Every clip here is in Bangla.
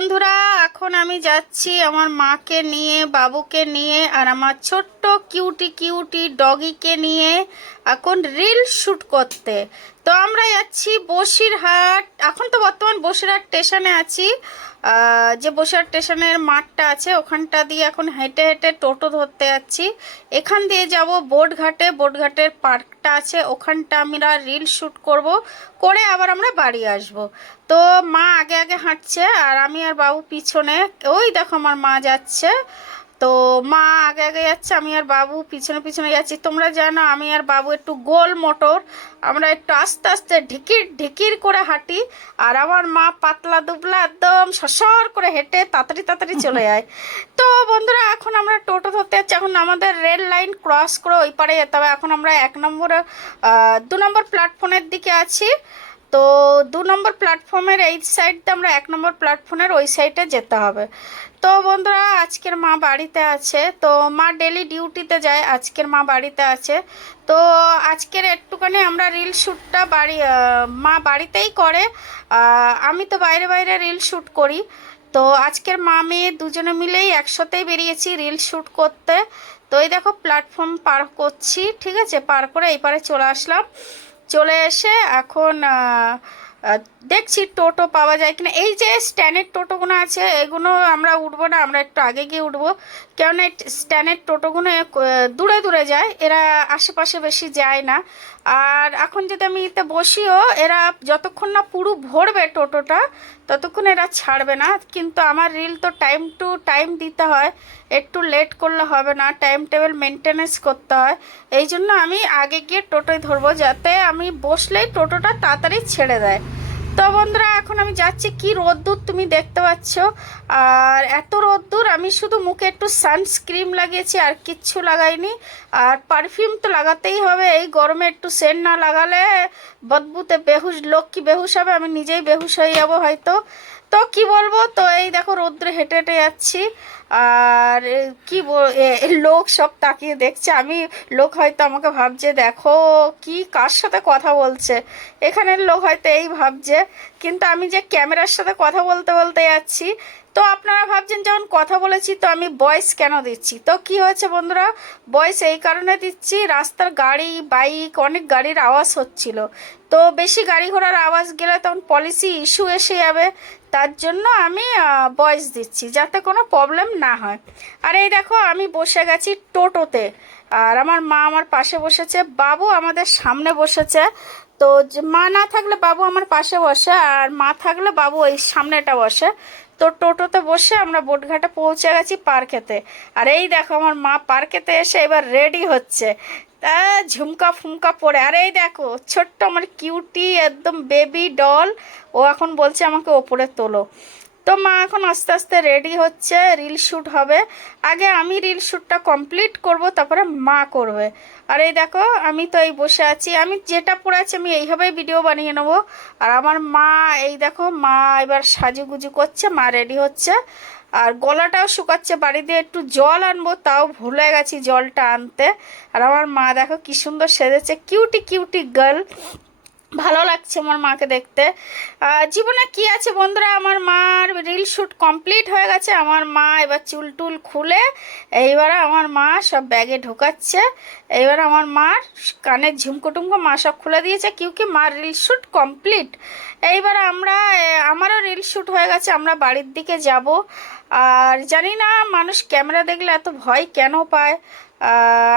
বন্ধুরা, এখন আমি যাচ্ছি আমার মাকে নিয়ে, বাবুকে নিয়ে আর আমার ছোট্ট কিউটি কিউটি ডগিকে নিয়ে এখন রিল শুট করতে। তো আমরা যাচ্ছি বসিরহাট। এখন তো বর্তমান বসিরহাট স্টেশনে আছি। যে বসিরহাট স্টেশনের মাঠটা আছে ওখানটা দিয়ে এখন হেঁটে হেঁটে টোটো ধরতে যাচ্ছি। এখান দিয়ে যাব বোটঘাটে। বোটঘাটের পার্কটা আছে, ওখানটা আমরা রিল শুট করব, করে আবার আমরা বাড়ি আসব। তো মা আগে আগে হাঁটছে আর আমি আর বাবু পিছনে। ওই দেখো আমার মা যাচ্ছে। তো মা আগে আগে যাচ্ছে, আমি আর বাবু পিছনে পিছনে যাচ্ছি। তোমরা জানো আমি আর বাবু একটু গোল মোটর, আমরা একটু আস্তে আস্তে ঢিকির ঢিকির করে হাঁটি। আর আমার মা পাতলা দুবলা একদম সসর করে হেঁটে তাড়াতাড়ি তাড়াতাড়ি চলে যায়। তো বন্ধুরা, এখন আমরা টোটো ধরতে যাচ্ছি। এখন আমাদের রেল লাইন ক্রস করে ওই পারে যেতে হবে। এখন আমরা 2 নম্বর প্ল্যাটফর্মের দিকে আছি। তো 2 নম্বর প্ল্যাটফর্মের এই সাইডটা, আমরা 1 নম্বর প্ল্যাটফর্মের ওই সাইডে যেতে হবে। তো বন্ধুরা, আজকের মা বাড়িতে আছে। তো মা ডেলি ডিউটিতে যায়, আজকের মা বাড়িতে আছে। তো আজকের একটুখানি আমরা রিল শ্যুটটা মা বাড়িতেই করে। আমি তো বাইরে বাইরে রিল শ্যুট করি। তো আজকের মা মেয়ে দুজনে মিলেই একসাথেই বেরিয়েছি রিল শ্যুট করতে। তো এই দেখো প্ল্যাটফর্ম পার করছি, ঠিক আছে, পার করে এই পারে চলে আসলাম। চলে এসে এখন দেখছি টোটো পাওয়া যায় কিনা। এই যে স্ট্যান্ডের টোটোগুলো আছে এগুলো আমরা উঠবো না, আমরা একটু আগে গিয়ে উঠবো। কেননা স্ট্যান্ডের টোটোগুলো দূরে দূরে যায়, এরা আশেপাশে বেশি যায় না। আর এখন যদি আমি এতে বসিও, এরা যতক্ষণ না পুরো ভরবে টোটোটা ততক্ষণ এরা ছাড়বে না। কিন্তু আমার রিল তো টাইম টু টাইম দিতে হয়, একটু লেট করলে হবে না, টাইম টেবিল মেনটেনেন্স করতে হয়। এই জন্য আমি আগে গিয়ে টোটোয় ধরবো, যাতে আমি বসলেই টোটোটা তাড়াতাড়ি ছেড়ে দেয়। তো বন্ধুরা, এখন আমি যাচ্ছি। কি রোদ্দুর তুমি দেখতে পাচ্ছ। আর এত রোদ্দুর, আমি শুধু মুখে একটু সানস্ক্রিন লাগিয়েছি, আর কিচ্ছু লাগাইনি। আর পারফিউম তো লাগাতেই হবে, এই গরমে একটু সেন্ট না লাগালে বদবুতে লোক কি বেহুশ হবে, আমি নিজেই বেহুশ হয়ে যাবো হয়তো। তো কি বলবো, তো এই দেখো রোদ্রে হেঁটে হেঁটে যাচ্ছি। আর লোক সব তাকিয়ে দেখছে। লোক হয়তো আমাকে ভাবছে দেখো কি কার সাথে কথা বলছে, এখানের লোক হয়তো এই ভাবছে। কিন্তু আমি যে ক্যামেরার সাথে কথা বলতে বলতে যাচ্ছি, তো আপনারা ভাবছেন যখন কথা বলেছি তো আমি ভয়েস কেন দিচ্ছি। তো কি হয়েছে বন্ধুরা, ভয়েস এই কারণে দিচ্ছি, রাস্তার গাড়ি বাইক অনেক গাড়ির আওয়াজ হচ্ছিল। তো বেশি গাড়ি ঘোড়ার আওয়াজ গেলে তখন পলিসি ইস্যু এসে যাবে। তার জন্য আমি ভয়েস দিচ্ছি, যাতে কোনো প্রবলেম না হয়। আর এই দেখো আমি বসে গেছি টোটোতে, আর আমার মা আমার পাশে বসেছে, বাবু আমাদের সামনে বসেছে। তো মা না থাকলে বাবু আমার পাশে বসে, আর মা থাকলে বাবু ওই সামনেটা বসে। তো টোটোতে বসে আমরা বোটঘাটে পৌঁছে গেছি পার্কেতে। আর এই দেখো আমার মা পার্কেতে এসে এবার রেডি হচ্ছে, তা ঝুমকা ফুমকা পরে। আর এই দেখো ছোট্ট আমার কিউটি একদম বেবি ডল, ও এখন বলছে আমাকে ওপরে তোলো। তো মা এখন আস্তে আস্তে রেডি হচ্ছে, রিল শ্যুট হবে। আগে আমি রিল শ্যুটটা কমপ্লিট করব, তারপরে মা করবে। আর এই দেখো আমি তো এই বসে আছি, আমি যেটা পরে আছি আমি এইভাবেই ভিডিও বানিয়ে নেবো। আর আমার মা, এই দেখো মা এবার সাজুগুজু করছে, মা রেডি হচ্ছে। আর গলাটাও শুকাচ্ছে, বাড়ি দিয়ে একটু জল আনবো, তাও ভুলে গেছি জলটা আনতে। আর আমার মা দেখো কি সুন্দর সেজেছে, কিউটি কিউটি গার্ল। ভালো লাগছে আমার মাকে দেখতে। জীবনে কি আছে বন্ধুরা, আমার মার রিল শ্যুট কমপ্লিট হয়ে গেছে। আমার মা এবার চুল টুল খুলে এইবারে আমার মা সব ব্যাগে ঢোকাচ্ছে। এইবার আমার মার কানের ঝুমকো টুমকো মা সব খুলে দিয়েছে, কিউকি মার রিল শ্যুট কমপ্লিট। এইবার আমারও রিল শ্যুট হয়ে গেছে, আমরা বাড়ির দিকে যাব। আর জানি না মানুষ ক্যামেরা দেখলে এত ভয় কেন পায়,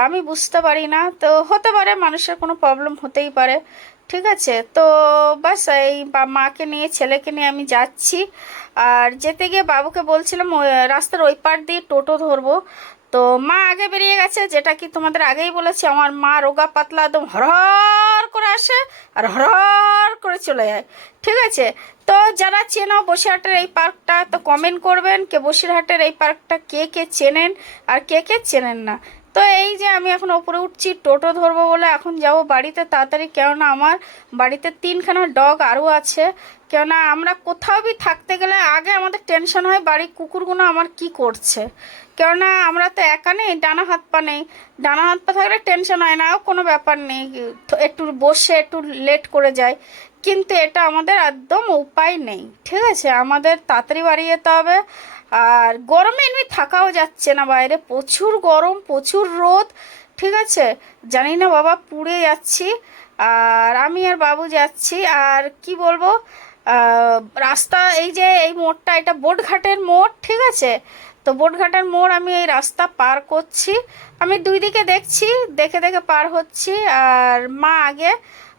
আমি বুঝতে পারি না। তো হতে পারে মানুষের কোনো প্রবলেম হতেই পারে, ঠিক আছে। তো বাস এই মাকে নিয়ে ছেলেকে নিয়ে আমি যাচ্ছি। আর যেতে গিয়ে বাবুকে বলছিলাম রাস্তার ওই পার দিয়ে টোটো ধরবো। তো মা আগে বেরিয়ে গেছে, যেটা কি তোমাদের আগেই বলেছি, আমার মা রোগা পাতলা একদম হরহর করে আসে আর হরহর করে চলে যায়, ঠিক আছে। তো যারা চেনো বসিরহাটের এই পার্কটা, তো কমেন্ট করবেন কে বসিরহাটের এই পার্কটা কে কে চেনেন আর কে কে চেনেন না। তো এই যে আমি এখন ওপরে উঠছি টোটো ধরবো বলে, এখন যাব বাড়িতে তাড়াতাড়ি, কেননা আমার বাড়িতে 3খানা ডগ আরও আছে। কেননা আমরা কোথাও বি থাকতে গেলে আগে আমাদের টেনশন হয় বাড়ির কুকুরগুলো আমার কি করছে। কেননা আমরা তো একা নেই, ডানা হাত পা নেই। ডানা হাত পা থাকলে টেনশন হয় না, কোনো ব্যাপার নেই, একটু বসে একটু লেট করে যায়। কিন্তু এটা আমাদের একদম উপায় নেই, ঠিক আছে, আমাদের তাড়াতাড়ি বাড়ি যেতে হবে। আর গরমে এমনি থাকাও যাচ্ছে না, বাইরে প্রচুর গরম, প্রচুর রোদ, ঠিক আছে, জানি না বাবা, পুড়ে যাচ্ছি। আর আমি আর বাবু যাচ্ছি। আর কি বলবো, রাস্তা, এই যে এই মোড়টা, এটা বোটঘাটের মোড়, ঠিক আছে। তো বোটঘাটের মোড় আমি এই রাস্তা পার করছি, আমি দুই দিকে দেখছি, দেখে দেখে পার হচ্ছি। আর মা আগে,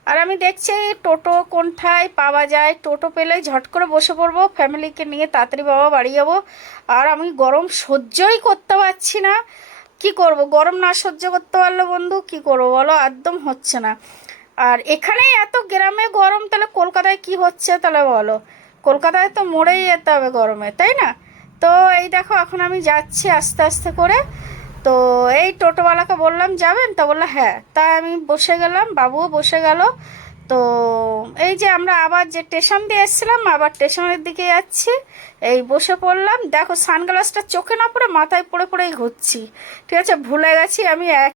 আর আমি দেখছি টোটো কোনটায় পাওয়া যায়, টোটো পেলেই ঝট করে বসে পড়বো, ফ্যামিলিকে নিয়ে তাড়াতাড়ি বাবা বাড়ি যাবো। আর আমি গরম সহ্যই করতে পারছি না, কি করব, গরম না সহ্য করতে পারলে বন্ধু কি করবো বলো, একদম হচ্ছে না। আর এখানেই এত গ্রামে গরম, তাহলে কলকাতায় কি হচ্ছে তাহলে বলো, কলকাতায় তো মরেই যেতে হবে গরমে, তাই না? তো এই দেখো এখন আমি যাচ্ছি আস্তে আস্তে করে। তো এই টোটোওয়ালাকে বললাম যাবেন, তা বললো হ্যাঁ, তাই আমি বসে গেলাম, বাবুও বসে গেল। তো এই যে আমরা আবার যে স্টেশন দিয়ে এসেছিলাম, আবার স্টেশনের দিকে যাচ্ছি, এই বসে পড়লাম। দেখো সানগ্লাসটা চোখে না পড়ে মাথায় পড়ে পড়েই ঘুরছি, ঠিক আছে, ভুলে গেছি আমি